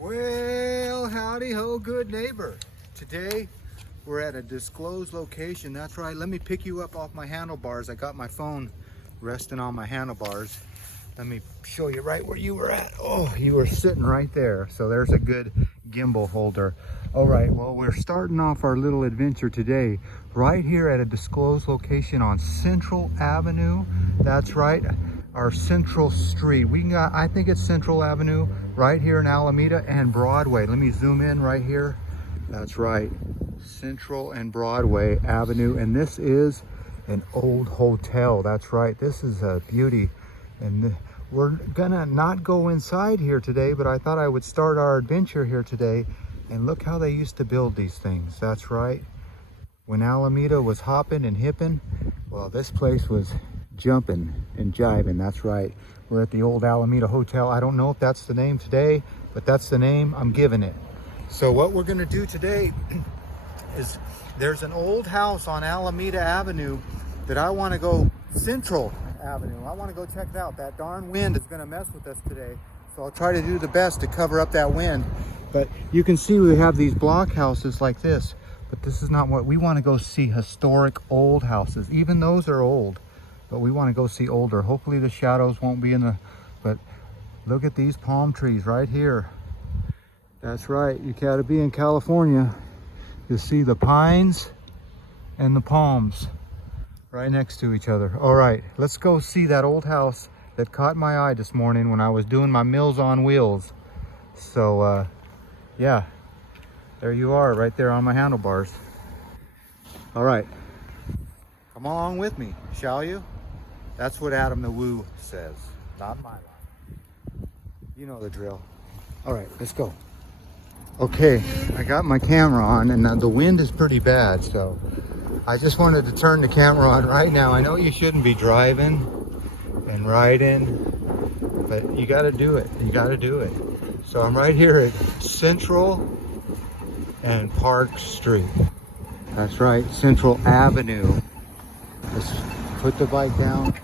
Well, howdy ho, good neighbor. Today we're at a disclosed location. That's right. Let me pick you up off my handlebars. I got my phone resting on my handlebars. Let me show you right where you were at. Oh, you were sitting right there. So there's a good gimbal holder. All right, well, we're starting off our little adventure today right here at a disclosed location on Central Avenue. That's right, our Central Street. I think it's Central Avenue right here in Alameda and Broadway. Let me zoom in right here. That's right, Central and Broadway Avenue. And this is an old hotel. That's right, this is a beauty. And we're gonna not go inside here today, but I thought I would start our adventure here today. And look how they used to build these things. That's right. When Alameda was hopping and hipping, well, this place was jumping and jiving. That's right. We're at the old Alameda Hotel. I don't know if that's the name today, but that's the name I'm giving it. So what we're gonna do today is there's an old house on Alameda Avenue that I wanna go Central Avenue. I wanna go check it out. That darn wind is gonna mess with us today. So I'll try to do the best to cover up that wind. But you can see we have these block houses like this, but this is not what we want to go see. Historic old houses. Even those are old, but we want to go see older. Hopefully the shadows won't be in the, but look at these palm trees right here. That's right, you gotta be in California to see the pines and the palms right next to each other. All right, let's go see that old house that caught my eye this morning when I was doing my Meals on Wheels. So yeah, there you are right there on my handlebars. All right, come along with me, shall you? That's what Adam the Woo says, not my line. You know the drill. All right, let's go. Okay, I got my camera on and the wind is pretty bad, so I just wanted to turn the camera on right now. I know you shouldn't be driving and riding, but you gotta do it, you gotta do it. So I'm right here at Central and Park Street. That's right, Central Avenue. Let's put the bike down.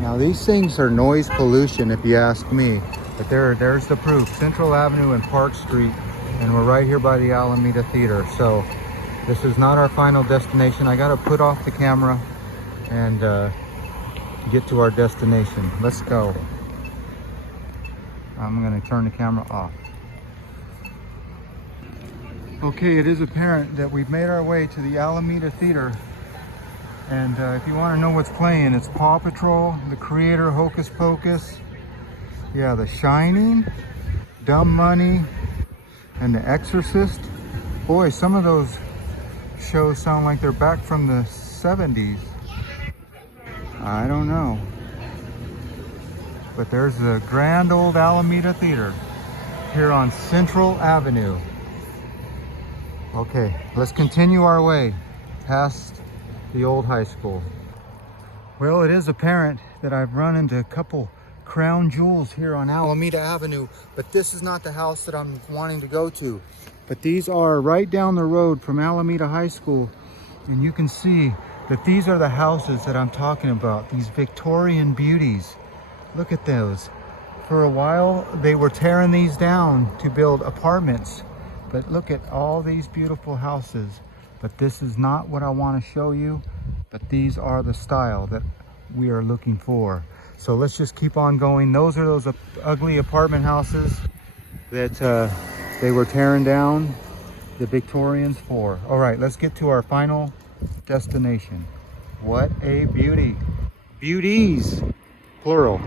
Now these things are noise pollution if you ask me, but there's the proof. Central Avenue and Park Street, and we're right here by the Alameda Theater. So this is not our final destination. I gotta put off the camera and get to our destination. Let's go. I'm gonna turn the camera off. Okay, it is apparent that we've made our way to the Alameda Theater. And if you wanna know what's playing, it's Paw Patrol, The Creator, Hocus Pocus, yeah, The Shining, Dumb Money, and The Exorcist. Boy, some of those shows sound like they're back from the 70s. I don't know. But there's the grand old Alameda Theater here on Central Avenue. Okay, let's continue our way past the old high school. Well, it is apparent that I've run into a couple crown jewels here on Alameda Avenue, but this is not the house that I'm wanting to go to. But these are right down the road from Alameda High School, and you can see that these are the houses that I'm talking about, these Victorian beauties. Look at those. For a while, they were tearing these down to build apartments. But look at all these beautiful houses. But this is not what I want to show you. But these are the style that we are looking for. So let's just keep on going. Those are those ugly apartment houses that they were tearing down the Victorians for. All right, let's get to our final destination. What a beauty. Beauties, plural.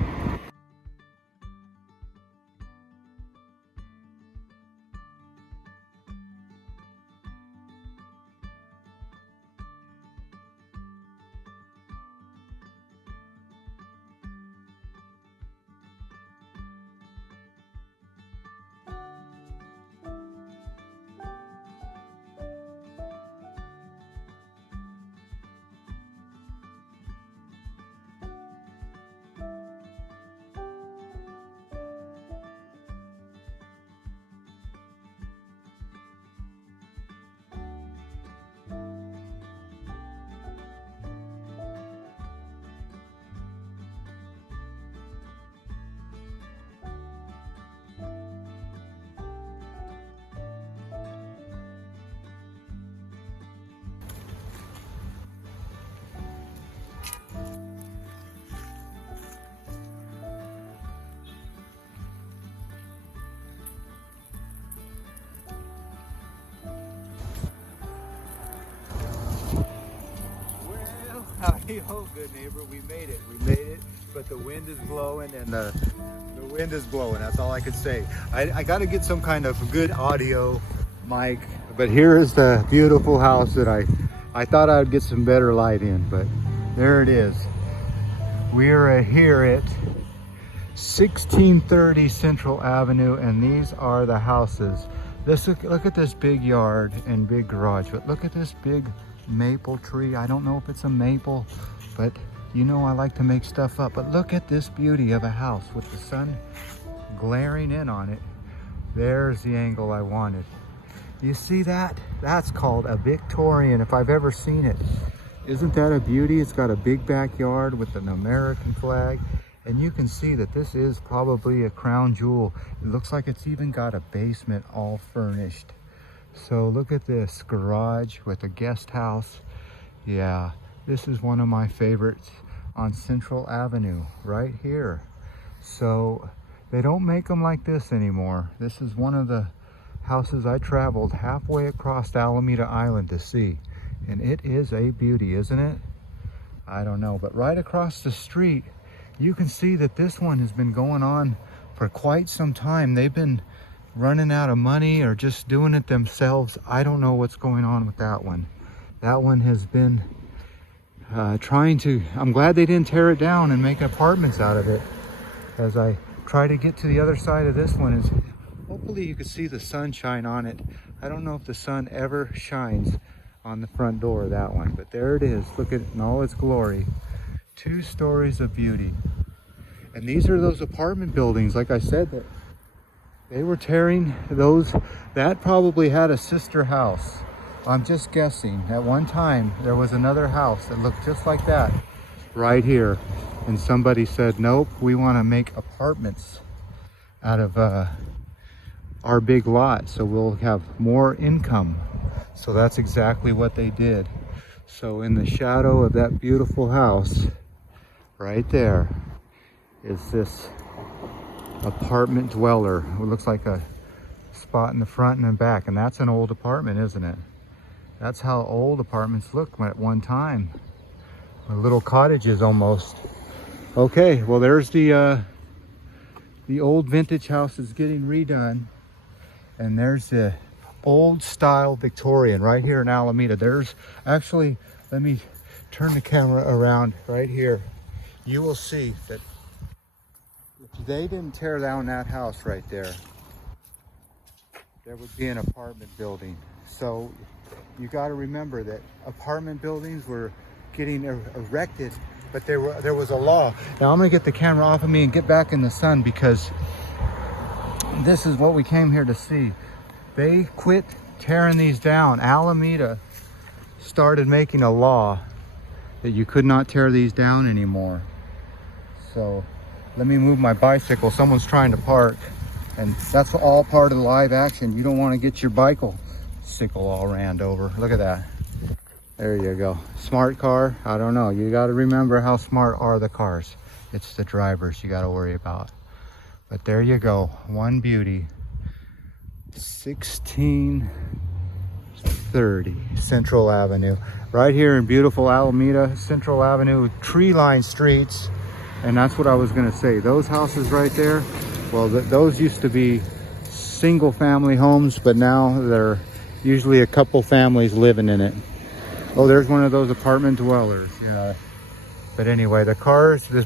Oh, good neighbor, we made it. We made it, but the wind is blowing and the wind is blowing. That's all I could say. I got to get some kind of good audio mic, but here is the beautiful house that I thought I would get some better light in, but there it is. We are here at 1630 Central Avenue, and these are the houses. Look at this big yard and big garage, but look at this big maple tree. I don't know if it's a maple, but you know I like to make stuff up. But look at this beauty of a house with the sun glaring in on it. There's the angle I wanted. You see that? That's called a Victorian, if I've ever seen it. Isn't that a beauty? It's got a big backyard with an American flag, and you can see that this is probably a crown jewel. It looks like it's even got a basement all furnished. So look at this garage with a guest house. Yeah, this is one of my favorites on Central Avenue right here. So they don't make them like this anymore. This is one of the houses I traveled halfway across Alameda Island to see. And it is a beauty, isn't it? I don't know, but right across the street, you can see that this one has been going on for quite some time. They've been running out of money or just doing it themselves. I don't know what's going on with that one. That one has been I'm glad they didn't tear it down and make apartments out of it. As I try to get to the other side of this one, is hopefully you can see the sunshine on it. I don't know if the sun ever shines on the front door of that one, but there it is. Look at it in all its glory. 2 stories of beauty. And these are those apartment buildings, like I said, that they were tearing those. That probably had a sister house. I'm just guessing. At one time, there was another house that looked just like that right here. And somebody said, nope, we want to make apartments out of our big lot so we'll have more income. So that's exactly what they did. So in the shadow of that beautiful house, right there, is this apartment dweller. It looks like a spot in the front and the back, and that's an old apartment, isn't it? That's how old apartments look at one time. Little cottages almost. Okay, well there's the old vintage house is getting redone, and there's the old style Victorian right here in Alameda. There's actually, let me turn the camera around right here. You will see that if they didn't tear down that house right there, there would be an apartment building. So you got to remember that apartment buildings were getting erected, but there was a law. Now I'm gonna get the camera off of me and get back in the sun, because this is what we came here to see. They quit tearing these down. Alameda started making a law that you could not tear these down anymore. So let me move my bicycle. Someone's trying to park, and that's all part of the live action. You don't want to get your bicycle all ran over. Look at that. There you go. Smart car. I don't know. You got to remember how smart are the cars. It's the drivers you got to worry about. But there you go. One beauty. 1630 Central Avenue. Right here in beautiful Alameda, Central Avenue, tree-lined streets. And that's what I was going to say. Those houses right there, well, those used to be single family homes, but now they're usually a couple families living in it. Oh, there's one of those apartment dwellers. Yeah. But anyway, the cars, this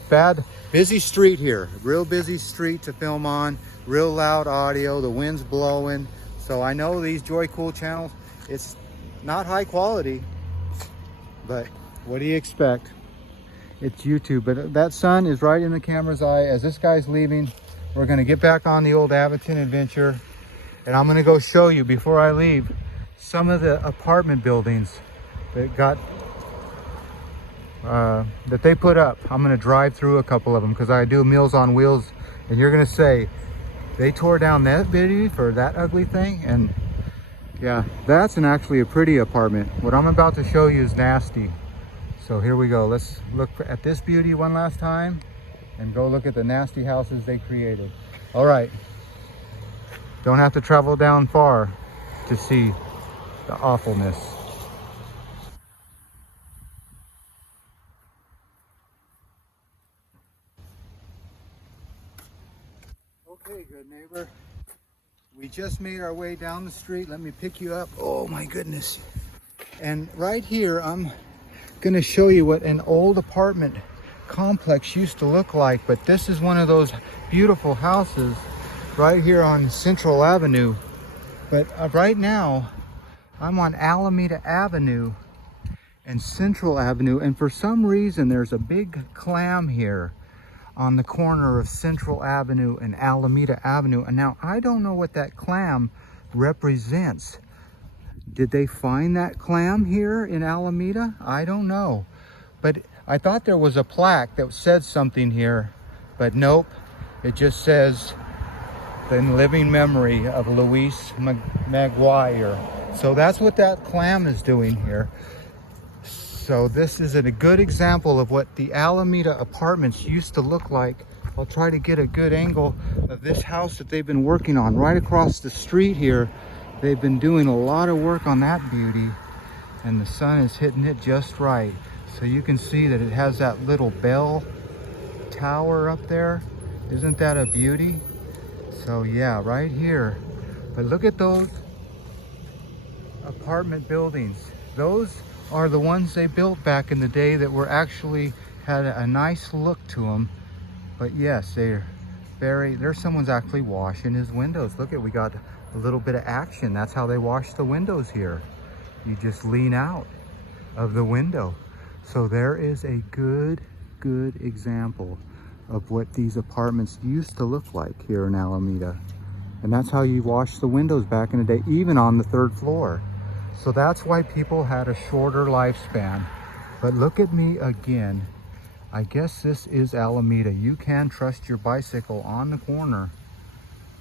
busy street here, real busy street to film on, real loud audio, the wind's blowing. So I know these Joy Cool channels, it's not high quality, but what do you expect? It's YouTube. But that sun is right in the camera's eye. As this guy's leaving, we're gonna get back on the old Aventon adventure, and I'm gonna go show you, before I leave, some of the apartment buildings that got that they put up. I'm gonna drive through a couple of them because I do Meals on Wheels, and you're gonna say they tore down that beauty for that ugly thing. And yeah, that's actually a pretty apartment. What I'm about to show you is nasty. So here we go. Let's look at this beauty one last time and go look at the nasty houses they created. All right, don't have to travel down far to see the awfulness. We just made our way down the street. Let me pick you up. Oh my goodness. And right here, I'm gonna show you what an old apartment complex used to look like, but this is one of those beautiful houses right here on Central Avenue. But right now, I'm on Alameda Avenue and Central Avenue, and for some reason, there's a big clam here on the corner of Central Avenue and Alameda Avenue. And now I don't know what that clam represents. Did they find that clam here in Alameda? I don't know. But I thought there was a plaque that said something here, but nope. It just says the living memory of Luis Maguire. So that's what that clam is doing here. So this is a good example of what the Alameda apartments used to look like. I'll try to get a good angle of this house that they've been working on right across the street here. They've been doing a lot of work on that beauty, and the sun is hitting it just right. So you can see that it has that little bell tower up there. Isn't that a beauty? So yeah, right here. But look at those apartment buildings. Those are the ones they built back in the day that were actually had a nice look to them. But yes, there's someone's actually washing his windows. Look at, we got a little bit of action. That's how they wash the windows here. You just lean out of the window. So there is a good example of what these apartments used to look like here in Alameda. And that's how you wash the windows back in the day, even on the 3rd floor. So that's why people had a shorter lifespan. But look at me again. I guess this is Alameda. You can trust your bicycle on the corner,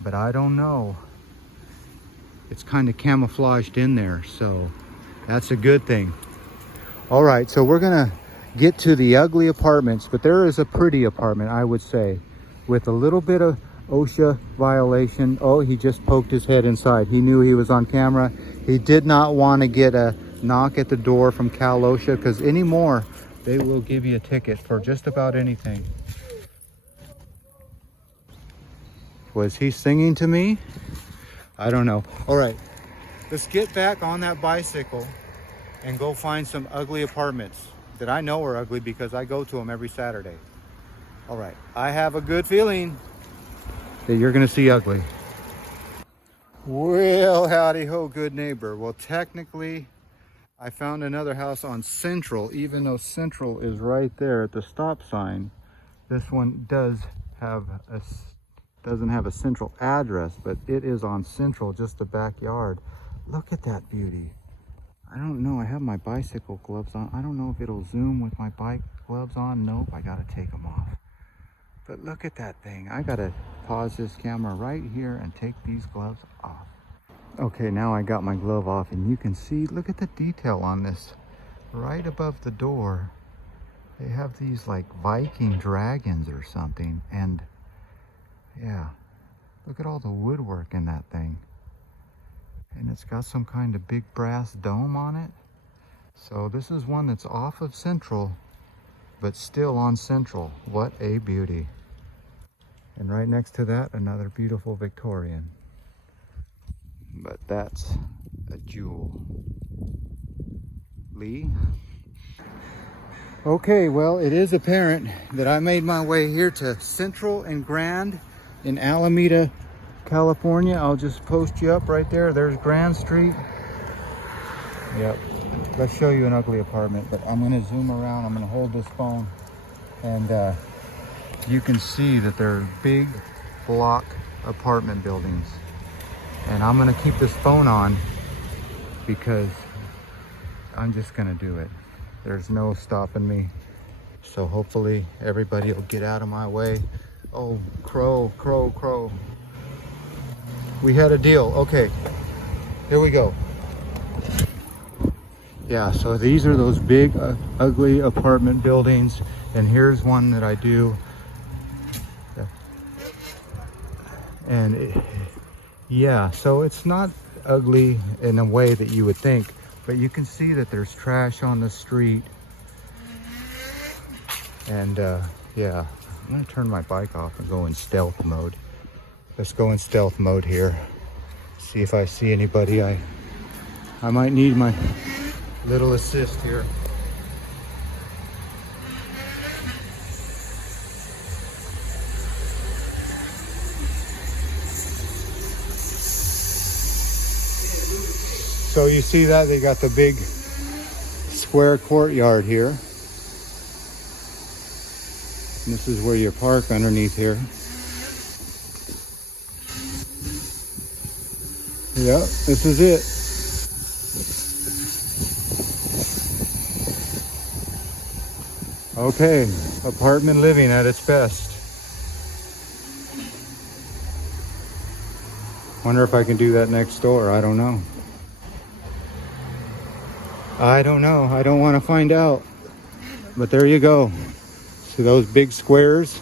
but I don't know. It's kind of camouflaged in there, so that's a good thing. All right, so we're gonna get to the ugly apartments, but there is a pretty apartment, I would say, with a little bit of OSHA violation. Oh, he just poked his head inside. He knew he was on camera. He did not want to get a knock at the door from Cal OSHA, because anymore they will give you a ticket for just about anything. Was he singing to me? I don't know. All right, let's get back on that bicycle and go find some ugly apartments that I know are ugly because I go to them every Saturday. All right, I have a good feeling that you're gonna see ugly. Well, howdy ho, good neighbor. Well, technically, I found another house on Central, even though Central is right there at the stop sign. This one doesn't have a Central address, but it is on Central, just the backyard. Look at that beauty. I don't know, I have my bicycle gloves on. I don't know if it'll zoom with my bike gloves on. Nope, I gotta take them off. But look at that thing. I gotta pause this camera right here and take these gloves off. Okay, now I got my glove off, and you can see, look at the detail on this. Right above the door, they have these like Viking dragons or something. And yeah, look at all the woodwork in that thing. And it's got some kind of big brass dome on it. So this is one that's off of Central, but still on Central. What a beauty. And right next to that, another beautiful Victorian. But that's a jewel. Lee? Okay, well, it is apparent that I made my way here to Central and Grand in Alameda, California. I'll just post you up right there. There's Grand Street. Yep. Let's show you an ugly apartment, but I'm going to zoom around. I'm going to hold this phone, and you can see that they're big block apartment buildings. And I'm going to keep this phone on because I'm just going to do it. There's no stopping me. So hopefully everybody will get out of my way. Oh, crow, crow, crow. We had a deal. Okay, here we go. Yeah, so these are those big, ugly apartment buildings. And here's one that I do. And yeah, so it's not ugly in a way that you would think, but you can see that there's trash on the street. And yeah, I'm gonna turn my bike off and go in stealth mode. Let's go in stealth mode here. See if I see anybody. I might need my little assist here. So you see that they got the big square courtyard here. And this is where you park underneath here. Yeah, this is it. Okay, apartment living at its best. Wonder if I can do that next door. I don't know. I don't know. I don't want to find out. But there you go. See those big squares?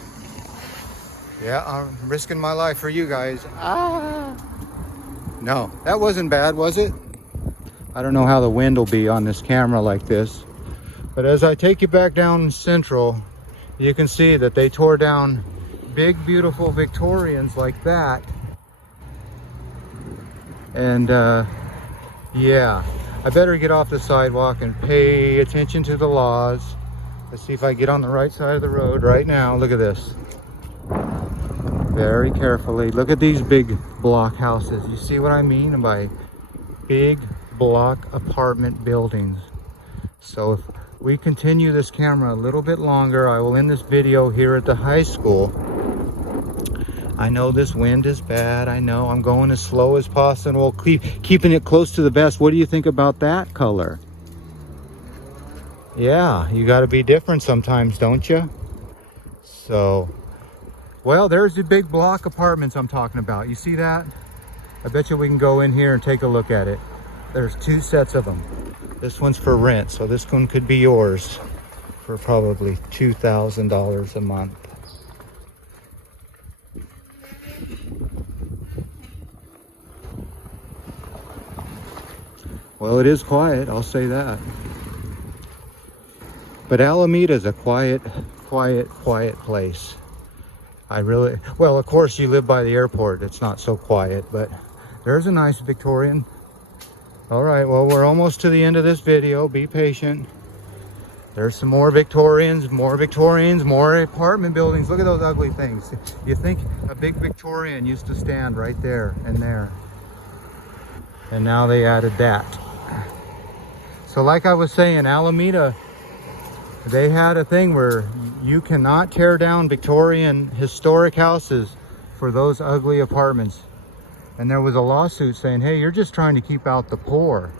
Yeah, I'm risking my life for you guys. Ah! No, that wasn't bad, was it? I don't know how the wind will be on this camera like this. But as I take you back down Central, you can see that they tore down big, beautiful Victorians like that. And yeah, I better get off the sidewalk and pay attention to the laws. Let's see if I get on the right side of the road right now. Look at this. Very carefully. Look at these big block houses. You see what I mean by big block apartment buildings. So if we continue this camera a little bit longer, I will end this video here at the high school. I know this wind is bad. I know I'm going as slow as possible, keeping it close to the vest. What do you think about that color? Yeah, you got to be different sometimes, don't you? So, well, there's the big block apartments I'm talking about. You see that? I bet you we can go in here and take a look at it. There's 2 sets of them. This one's for rent, so this one could be yours for probably $2,000 a month. Well, it is quiet, I'll say that. But Alameda is a quiet place. Well, of course you live by the airport, it's not so quiet, but there's a nice Victorian. All right, well, we're almost to the end of this video. Be patient. There's some more Victorians, more apartment buildings. Look at those ugly things. You think a big Victorian used to stand right there and there. And now they added that. So like I was saying, Alameda, they had a thing where you cannot tear down Victorian historic houses for those ugly apartments. And there was a lawsuit saying, hey, you're just trying to keep out the poor.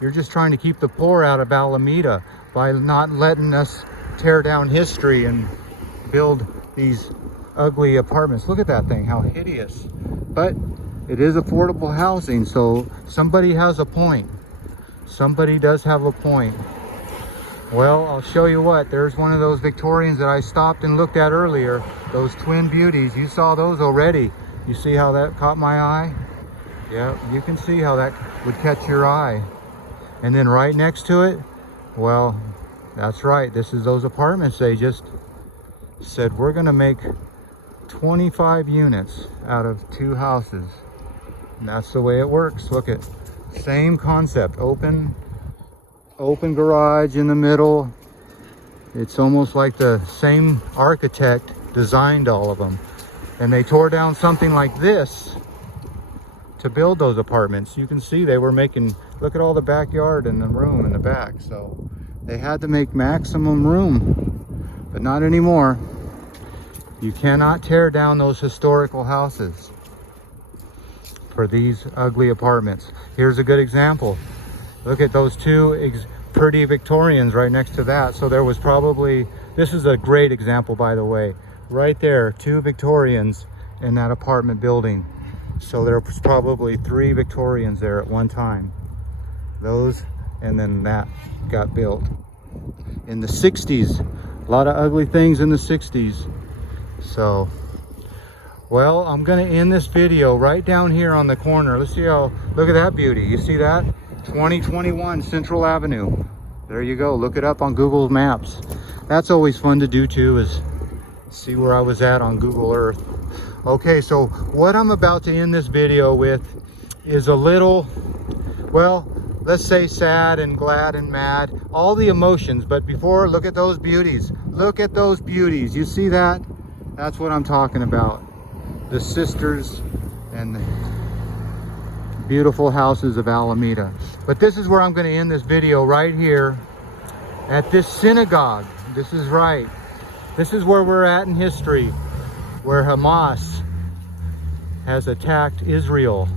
You're just trying to keep the poor out of Alameda by not letting us tear down history and build these ugly apartments. Look at that thing, how hideous. But it is affordable housing, so somebody has a point. Somebody does have a point. Well, I'll show you what. There's one of those Victorians that I stopped and looked at earlier. Those twin beauties. You saw those already. You see how that caught my eye? Yeah, you can see how that would catch your eye. And then right next to it, well, that's right. This is those apartments. They just said, we're going to make 25 units out of 2 houses. And that's the way it works. Look at, same concept. Open garage in the middle. It's almost like the same architect designed all of them. And they tore down something like this to build those apartments. You can see they were making, look at all the backyard and the room in the back. So they had to make maximum room, but not anymore. You cannot tear down those historical houses for these ugly apartments. Here's a good example. Look at those 2 pretty Victorians right next to that. So there was probably, this is a great example, by the way. Right there, 2 Victorians in that apartment building. So there was probably 3 Victorians there at one time. Those, and then that got built. In the 60s, a lot of ugly things in the 60s. So, well, I'm gonna end this video right down here on the corner. Let's see how, look at that beauty. You see that? 2021 Central Avenue. There you go, look it up on Google Maps. That's always fun to do too, is see where I was at on Google Earth. Okay, so what I'm about to end this video with is a little, well, let's say sad and glad and mad, all the emotions. But before, look at those beauties. Look at those beauties. You see that? That's what I'm talking about. The sisters and the beautiful houses of Alameda. But this is where I'm going to end this video, right here at this synagogue. This is right. This is where we're at in history, where Hamas has attacked Israel.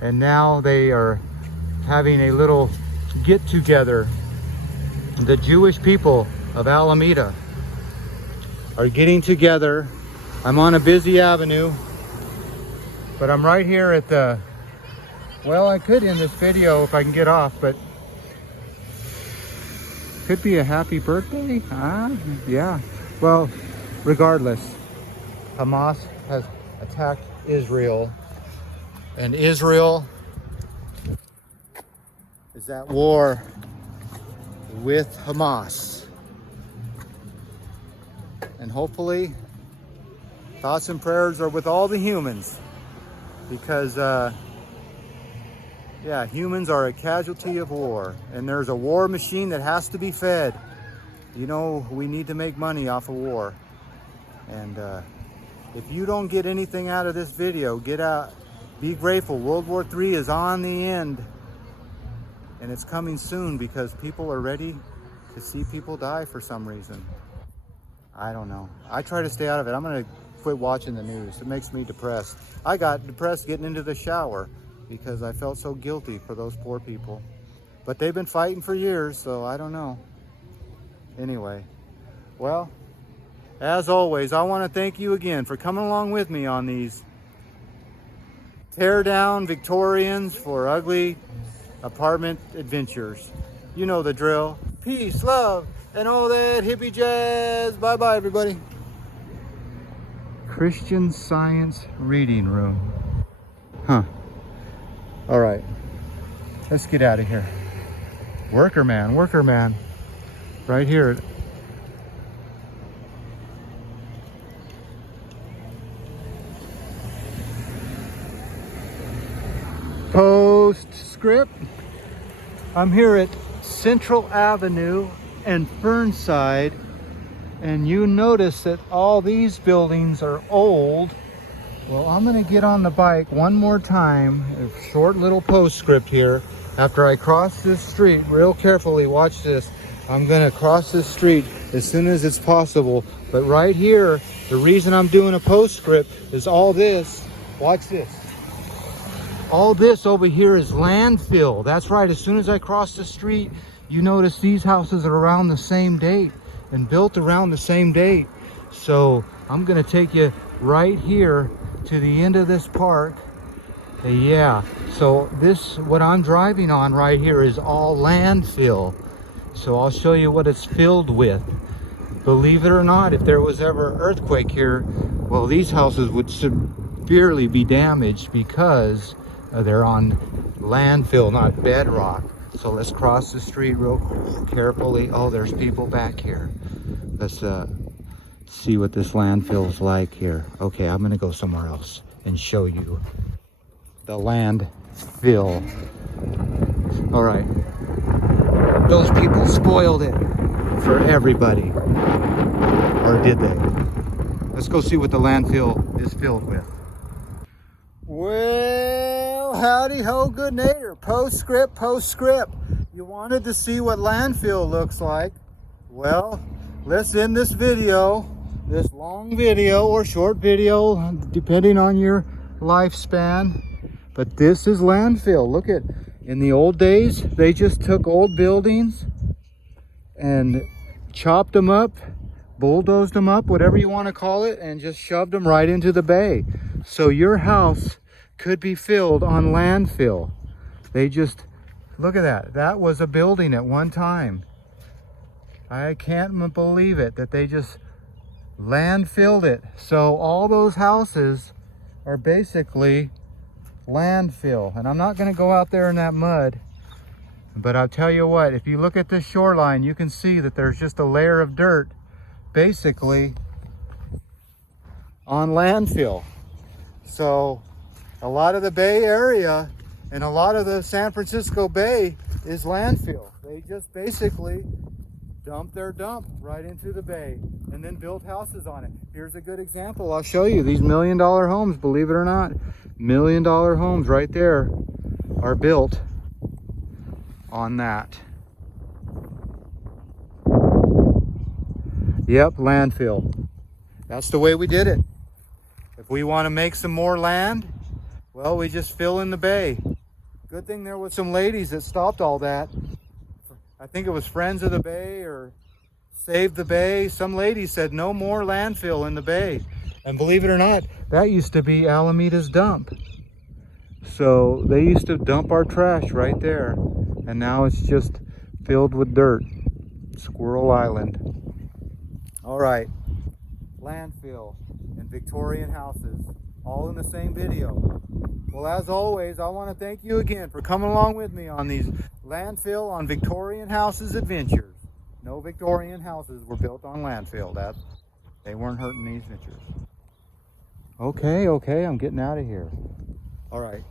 And now they are having a little get together. The Jewish people of Alameda are getting together. I'm on a busy avenue, but I'm right here at the, well, I could end this video if I can get off, but could be a happy birthday. Yeah. Well, regardless, Hamas has attacked Israel, and Israel is at war with Hamas. And hopefully, thoughts and prayers are with all the humans, because yeah, humans are a casualty of war, and there's a war machine that has to be fed. You know, we need to make money off of war. And if you don't get anything out of this video, get out, be grateful. World War III is on the end, and it's coming soon, because people are ready to see people die for some reason. I don't know. I try to stay out of it. I'm gonna quit watching the news. It makes me depressed. I got depressed getting into the shower because I felt so guilty for those poor people. But they've been fighting for years, so I don't know. Anyway, well, as always, I want to thank you again for coming along with me on these tear down Victorians for ugly apartment adventures. You know the drill. Peace, love, and all that hippie jazz. Bye-bye, everybody. Christian Science Reading Room. Huh. All right. Let's get out of here. Worker man, worker man. Right here. Postscript. I'm here at Central Avenue and Fernside, and you notice that all these buildings are old. Well, I'm gonna get on the bike one more time, a short little postscript here. After I cross this street, real carefully, watch this. I'm gonna cross this street as soon as it's possible. But right here, the reason I'm doing a postscript is all this. Watch this. All this over here is landfill. That's right, as soon as I cross the street, you notice these houses are around the same date and built around the same date. So I'm gonna take you right here to the end of this park. Yeah, so this, what I'm driving on right here is all landfill. So I'll show you what it's filled with. Believe it or not, if there was ever an earthquake here, well, these houses would severely be damaged because they're on landfill, not bedrock. So let's cross the street real carefully. Oh, there's people back here. Let's see what this landfill is like here. Okay, I'm gonna go somewhere else and show you the landfill. All right. Those people spoiled it for everybody. Or did they? Let's go see what the landfill is filled with. Well, howdy ho, good neighbor. Postscript, postscript. You wanted to see what landfill looks like. Well, let's end this video, this long video or short video, depending on your lifespan. But this is landfill. Look at, in the old days, they just took old buildings and chopped them up, bulldozed them up, whatever you want to call it, and just shoved them right into the bay. So your house could be filled on landfill. They just, look at that. That was a building at one time. I can't believe it that they just landfilled it. So all those houses are basically landfill. And I'm not going to go out there in that mud, but I'll tell you what, if you look at this shoreline, you can see that there's just a layer of dirt basically on landfill. So a lot of the Bay Area And a lot of the San Francisco Bay is landfill. They just basically dump their dump right into the bay and then build houses on it. Here's a good example. I'll show you these $1 million homes, believe it or not. $1 million homes right there are built on that. Yep, landfill. That's the way we did it. If we want to make some more land, well, we just fill in the bay. Good thing there was some ladies that stopped all that. I think it was Friends of the Bay or Save the Bay. Some ladies said no more landfill in the bay. And believe it or not, that used to be Alameda's dump. So they used to dump our trash right there. And now it's just filled with dirt. Squirrel Island. All right, landfill and Victorian houses, all in the same video. Well, as always, I want to thank you again for coming along with me on these landfill on Victorian houses adventures. No Victorian houses were built on landfill. They weren't hurting these ventures. Okay, I'm getting out of here. All right,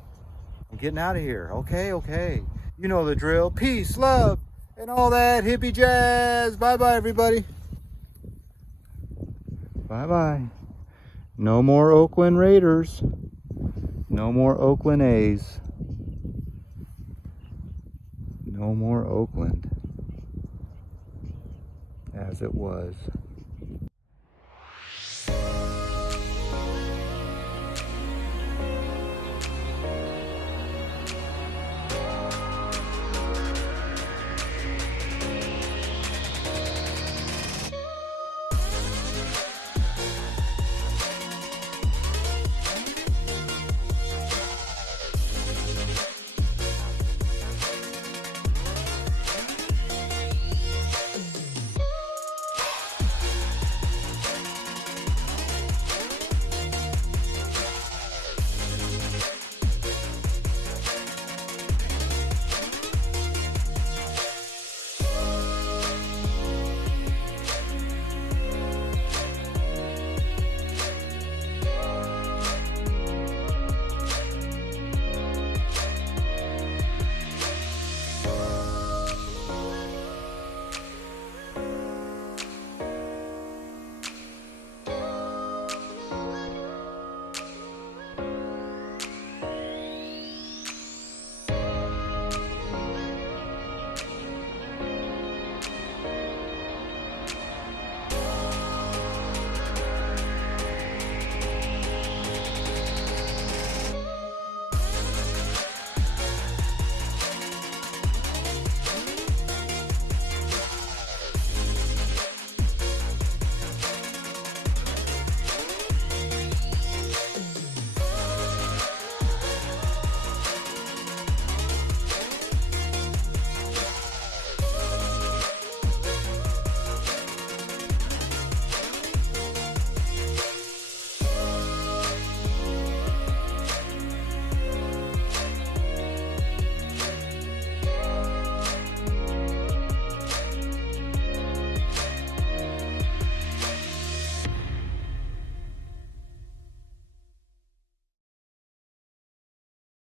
I'm getting out of here. Okay. You know the drill. Peace, love, and all that hippie jazz. Bye-bye, everybody. Bye-bye. No more Oakland Raiders. No more Oakland A's. No more Oakland as it was.